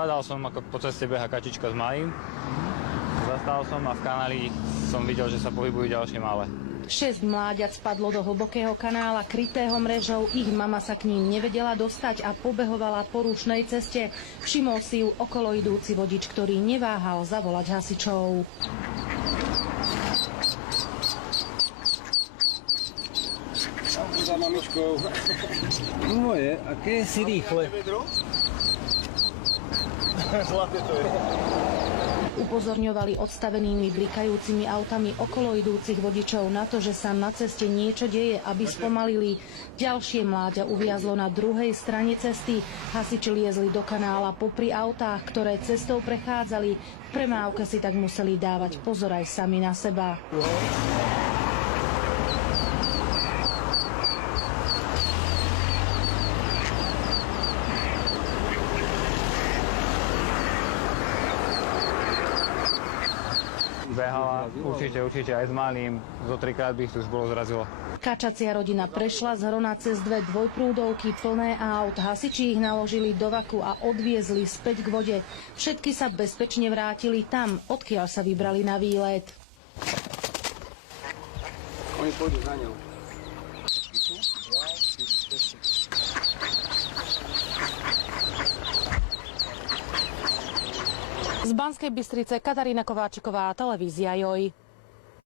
Badal som, ako po ceste beha kačička s malým. Zastal som a v kanáli som videl, že sa pohybujú ďalšie malé. 6 mláďat spadlo do hlbokého kanála krytého mrežou. Ich mama sa k ním nevedela dostať a pobehovala po rušnej ceste. Všimol si ju okolo idúci vodič, ktorý neváhal zavolať hasičov. Za mamičkou. Moje, aké si rýchle. Zlaté to je. Upozorňovali odstavenými blikajúcimi autami okolo idúcich vodičov na to, že sa na ceste niečo deje, aby spomalili. Ďalšie mláďa uviazlo na druhej strane cesty. Hasiči liezli do kanála popri autách, ktoré cestou prechádzali. V premávke si tak museli dávať pozor aj sami na seba. Behala určite aj s malým, zo 3-krát by ich tu už bolo zrazilo. Kačacia rodina prešla z Hrona cez 2 dvojprúdovky plné aut. Hasiči ich naložili do vaku a odviezli späť k vode. Všetky sa bezpečne vrátili tam, odkiaľ sa vybrali na výlet. Oni pôjdu za ňou. Z Banskej Bystrice Katarína Kováčiková, televízia JOJ.